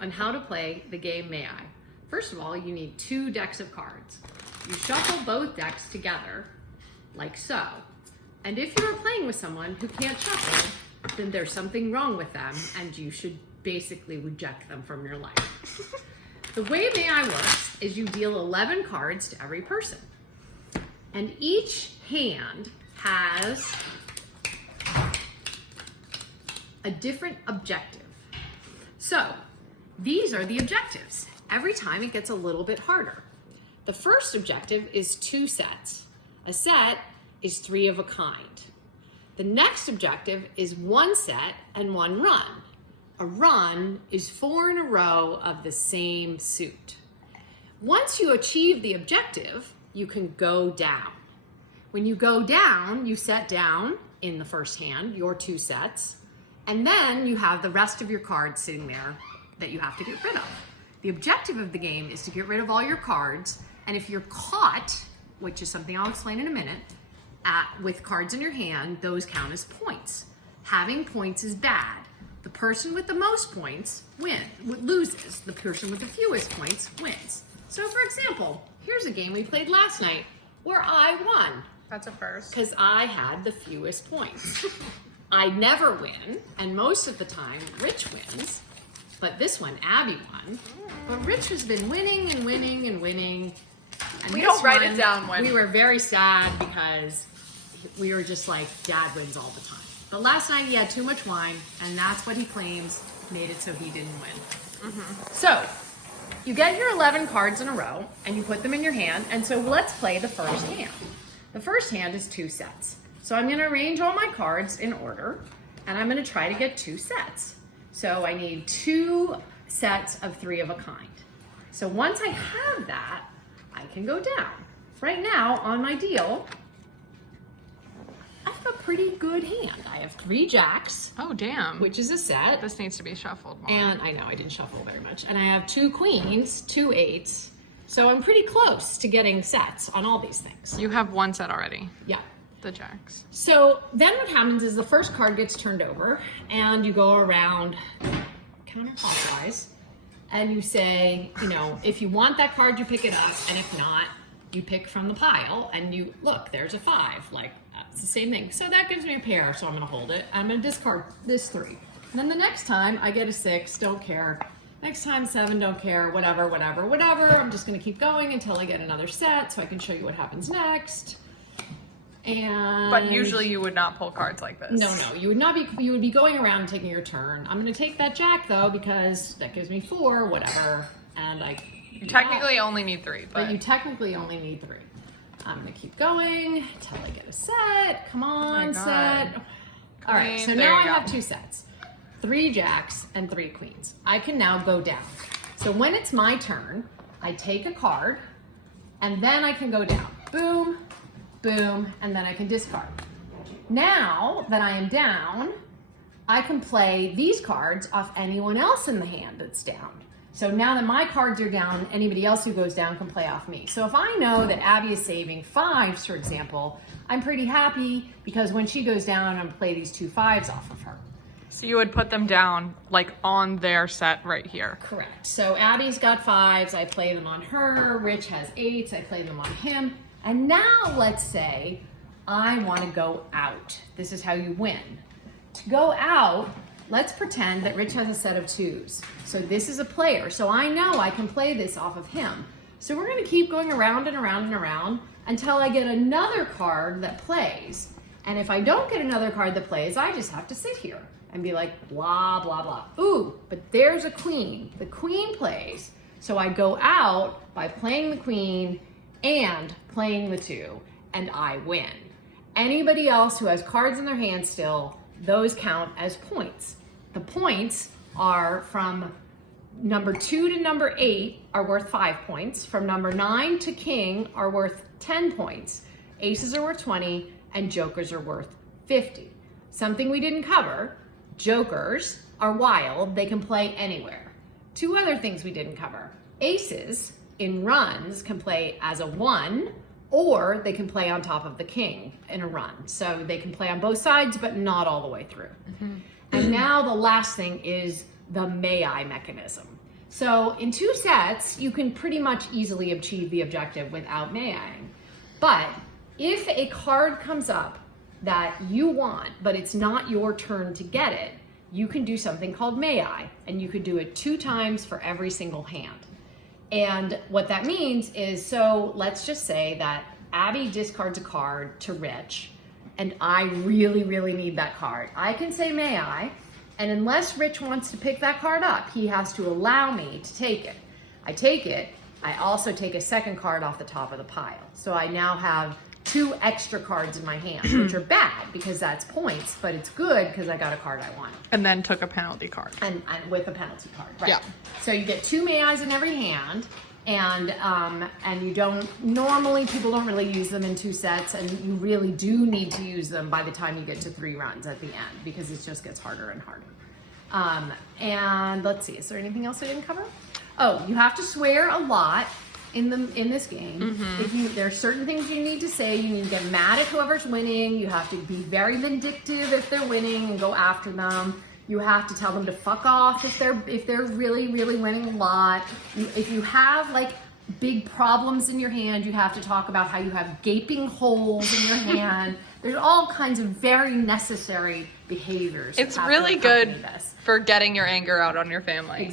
on how to play the game May I. First of all, you need 2 decks of cards. You shuffle both decks together, like so. And if you're playing with someone who can't shuffle, then there's something wrong with them, and you should basically reject them from your life. The way May I works is you deal 11 cards to every person. And each hand has a different objective. So these are the objectives. Every time it gets a little bit harder. The first objective is 2 sets. A set is 3 of a kind. The next objective is 1 set and 1 run. A run is 4 in a row of the same suit. Once you achieve the objective, you can go down. When you go down, you set down in the first hand your 2 sets, and then you have the rest of your cards sitting there that you have to get rid of. The objective of the game is to get rid of all your cards, and if you're caught, which is something I'll explain in a minute, with cards in your hand, those count as points. Having points is bad. The person with the most points loses. The person with the fewest points wins. So for example, here's a game we played last night where I won. That's a first. Because I had the fewest points. I never win, and most of the time, Rich wins. But this one, Abby won. But Rich has been winning and winning and winning. And We this don't write it one, down when- We were very sad because we were just like, Dad wins all the time. But last night he had too much wine, and that's what he claims made it so he didn't win. So, you get your 11 cards in a row, and you put them in your hand, and so let's play the first hand. The first hand is 2 sets. So I'm gonna arrange all my cards in order, and I'm gonna try to get 2 sets. So I need 2 sets of 3 of a kind. So once I have that, I can go down. Right now, on my deal, I have a pretty good hand. I have 3 jacks, Oh, damn. which is a set. This needs to be shuffled more. And I know I didn't shuffle very much. And I have 2 queens, 2 8s. So I'm pretty close to getting sets on all these things. You have 1 set already. Yeah. The jacks. So then what happens is the first card gets turned over and you go around counterclockwise and you say, you know, if you want that card, you pick it up. And if not, you pick from the pile and you look, there's a 5. Like, it's the same thing. So that gives me a pair, so I'm gonna hold it. I'm gonna discard this 3. And then the next time I get a 6, don't care. Next time 7, don't care, whatever, whatever, whatever. I'm just gonna keep going until I get another set so I can show you what happens next. And But usually you would not pull cards like this. no, you would not be. You would be going around and taking your turn. I'm going to take that jack though because that gives me 4, whatever, and I. You technically only need 3, but but you technically only need 3. I'm going to keep going until I get a set. Come on, my God. set. All right, so Queen, now there I you go. have 2 sets, 3 jacks and 3 queens. I can now go down. So when it's my turn, I take a card, and then I can go down. Boom. Boom, and then I can discard. Now that I am down, I can play these cards off anyone else in the hand that's down. So now that my cards are down, anybody else who goes down can play off me. So if I know that Abby is saving 5s, for example, I'm pretty happy because when she goes down, I'm gonna play these 2 5s off of her. so you would put them down like on their set right here. Correct. So Abby's got 5s, I play them on her. Rich has 8s, I play them on him. And now let's say I want to go out. This is how you win. To go out, let's pretend that Rich has a set of 2s. So this is a player. So I know I can play this off of him. So we're going to keep going around and around and around until I get another card that plays. And if I don't get another card that plays, I just have to sit here and be like, blah, blah, blah. Ooh, but there's a queen. The queen plays. So I go out by playing the queen and playing the 2, and I win. Anybody else who has cards in their hand still, those count as points. The points are from number 2 to number 8 are worth 5 points. From number 9 to king are worth 10 points. Aces are worth 20, and jokers are worth 50. Something we didn't cover, jokers are wild. They can play anywhere. 2 other things we didn't cover. Aces in runs can play as a 1, or they can play on top of the king in a run. So they can play on both sides, but not all the way through. And now the last thing is the may I mechanism. So in 2 sets, you can pretty much easily achieve the objective without may I-ing. But if a card comes up that you want, but it's not your turn to get it, you can do something called may I, and you could do it 2 times for every single hand. And what that means is, so let's just say that Abby discards a card to Rich, and I really, really need that card. I can say may I, and unless Rich wants to pick that card up, he has to allow me to take it. I take it, I also take a second card off the top of the pile. So I now have 2 extra cards in my hand, which are bad because that's points, but it's good because I got a card I want. And then took a penalty card. And with a penalty card, right? Yeah. So you get 2 may I's in every hand, and you don't, normally people don't really use them in 2 sets, and you really do need to use them by the time you get to 3 runs at the end because it just gets harder and harder. And let's see, is there anything else I didn't cover? Oh, you have to swear a lot in this game. If there are certain things you need to say. You need to get mad at whoever's winning. You have to be very vindictive if they're winning and go after them. You have to tell them to fuck off if they're really, really winning a lot. If you have like big problems in your hand, you have to talk about how you have gaping holes in your hand. There's all kinds of very necessary behaviors. It's that have to really accompany good this. for getting your anger out on your family.